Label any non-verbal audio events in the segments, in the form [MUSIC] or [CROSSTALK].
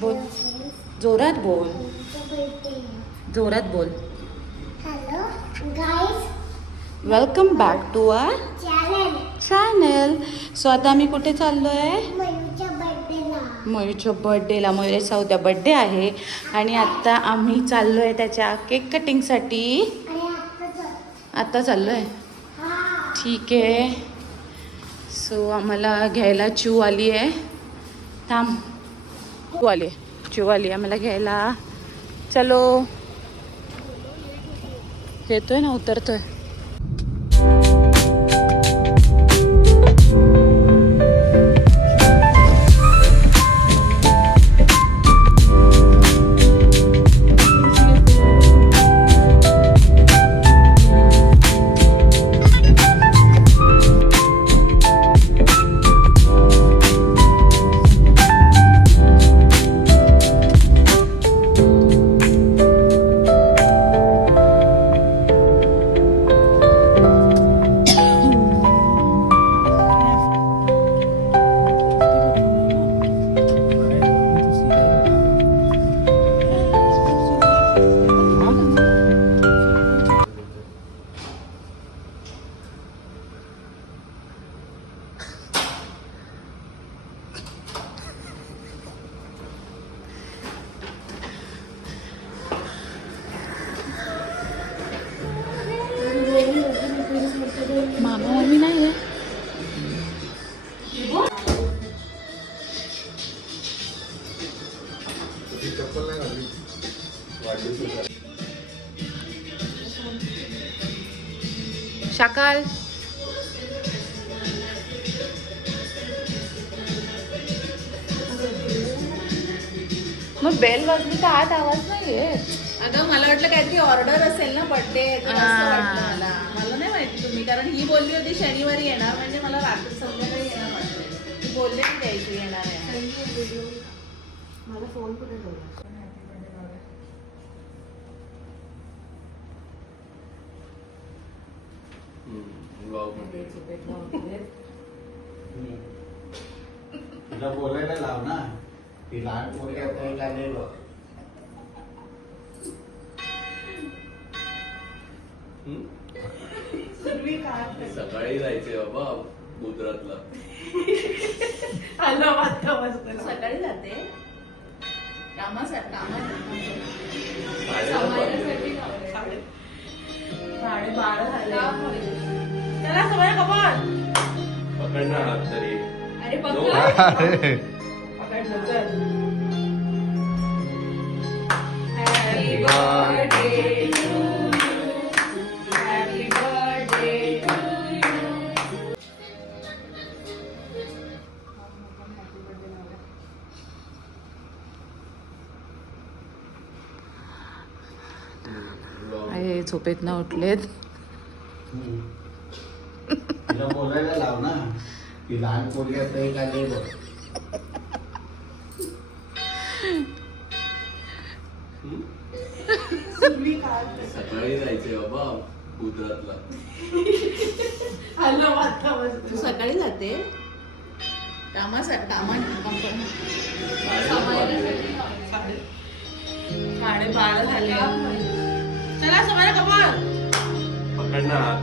बोल. जोरात बोल. जोरात बोल. Welcome back to a channel channel so आता आम्ही कुठे चाललो आहे मयूरच्या बर्थडेला मयुरेचा उद्या बर्थडे आहे. आणि आता आम्ही चाललो आहे त्याच्या केक कटिंगसाठी आणि आता आता चाललो आहे हा. ठीक आहे. सो आम्हाला घ्यायला चू आली आहे थांब. चू आली चू आली आम्हाला घ्यायला. चलो. येतोय ना उतरतोय. शाकाल मग बेल वाजली तर आत आवाज नाही येत अगं मला वाटलं काहीतरी ऑर्डर असेल ना बर्थडे. मला. मला नाही माहिती तुम्ही कारण ही बोलली होती शनिवारी येणार म्हणजे मला रात्री संध्याकाळी येणार वाटलं ती बोलले की द्यायची येणार आहे. तिला बोलायला लाव ना ती लहान आता काय नाही बघ. सकाळी जायचे बाबा गुजरातला सकाळी जाते. कामासाठी कामासाठी वाजले. साडेबारा झाले पकडणार आहात तरी अरे नऊ पकड अरे Happy birthday to you. Happy birthday to you. आहे झोपेत ना उठलेत तिला बोलायला लाव ना. ती लहान पोरगी आता काय नाही बघ. सकाळी जायचे बाबा गुजरातला. तू सकाळी जाते? कामासाठी. साडेबारा झाले. चला सवय कपाल पकडणार आहात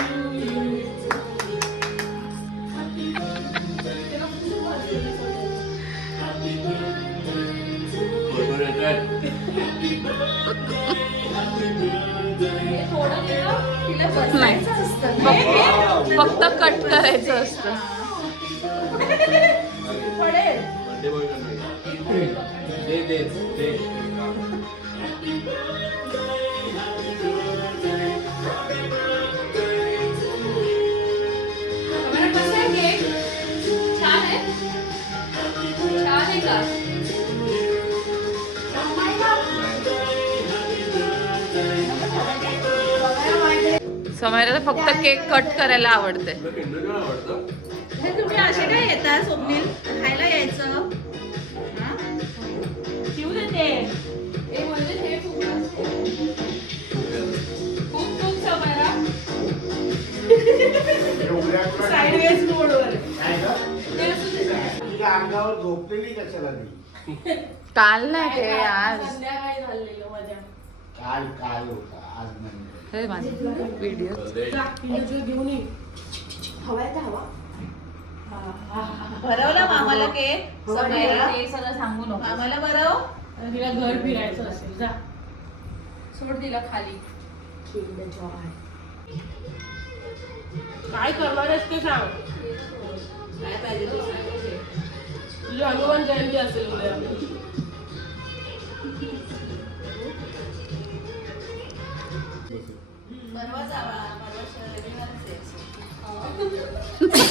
cut करायचं असतं. छान आहे. छान आहे का? समायला फक्त केक कट करायला आवडते तुम्ही असे काय येतात स्वप्नील? खायला यायचं? म्हणजे अंगावर झोपलेली कशाला काल नाही ते आज. संध्याकाळी झालेलं मजा काल काल होता? आज नाही. हे माझे व्हिडिओ भरवलं मामाला केक. समायरा ते सगळं सांगू नको मामाला भरव. तिला घर फिरायचं असेल जा. सोड तिला खाली. काय करणार आहेस ते सांग. काय पाहिजे. तुझी हनुमान जयंती असेल उद्या.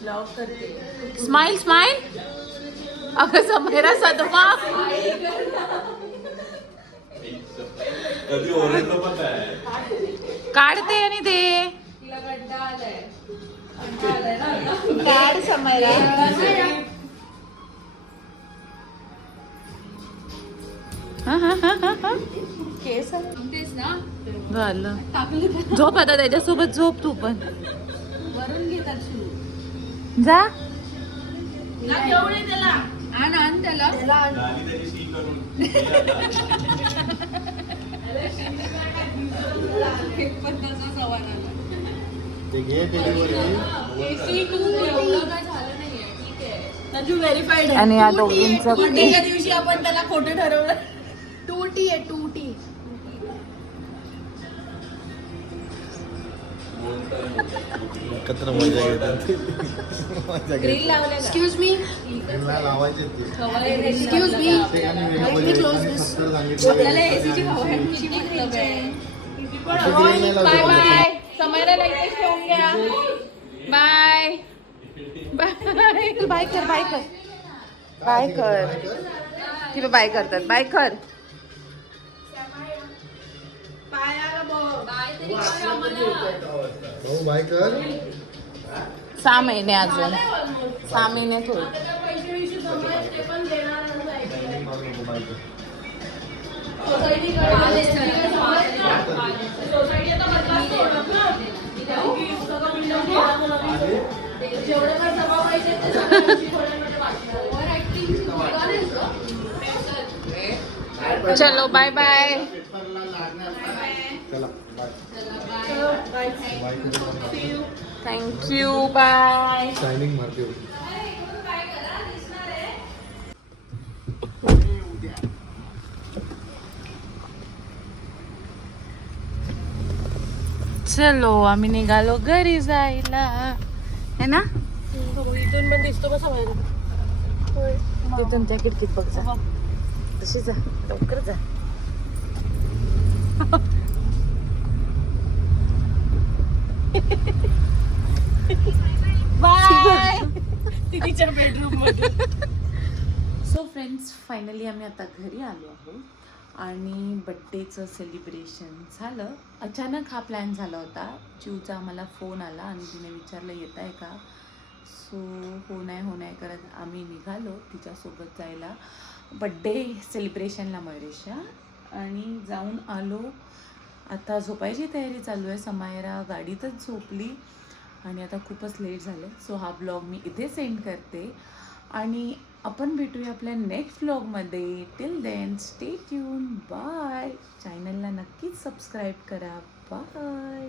ब्लॉक करते. स्माइल स्माइल अगं समायरा सदमा काढते आणि ते. काढ हा, हा, हा, हा, हा. केस झालं? झोप आता त्याच्यासोबत झोप तू पण. जा. त्याला आण त्याला ते घे व्हेरीफाईड या दोघींचं दिवशी आपण त्याला खोटं ठरवलं. टू टी आहे टू टी. एकत्र मजा घेतात एक्सक्यूज मी लावायचे एक्सक्यूज मी आपल्याला एसीची बाय बाय समयला ठेवून घ्या. बाय बाय बाय कर बाय कर. बाय कर. ती बाय करतात. बाय कर. बाय तरी कर आम्हाला हो बाय कर सहा महिने अजून सहा महिने थोडे आता पैसे विषय जमवायचे ते पण देणार सोसायटी सोसायटी आता बदलाच सोडत ना की सगळं window ठेवा म्हणून. जेवढे काय जमा पाहिजे ते सगळं पैसे थोड्यामध्ये वाटणार. ओव्हर ऍक्टिंगची मुलगा नाही का चलो bye bye thank you bye shining मारते चलो आम्ही निघालो घरी जायला. है ना? इथून पण दिसतो कसा बाहेर? तिथून त्या खिडकीत बघ जा. तशी जा. लवकर जा. [LAUGHS] बाय [LAUGHS] तिच्या बेडरूममध्ये सो फ्रेंड्स फायनली आम्ही आता घरी आलो आहोत. आणि बड्डेचं सेलिब्रेशन झालं. अचानक हा प्लॅन झाला होता. चिवचा आम्हाला फोन आला आणि तिने विचारलं येत आहे का? सो हो नाही हो नाही करत. आम्ही निघालो तिच्यासोबत जायला. बड्डे सेलिब्रेशनला मयुरेशा आणि जाऊन आलो. आता झोपायची तयारी चालू आहे. समायरा गाडीतच झोपली आणि आता खूपच लेट झालं. सो हा ब्लॉग मी इथे सेंड करते. आणि आपण भेटूया आपल्या नेक्स्ट ब्लॉगमध्ये till then stay tuned bye चॅनलला नक्कीच सबस्क्राईब करा. बाय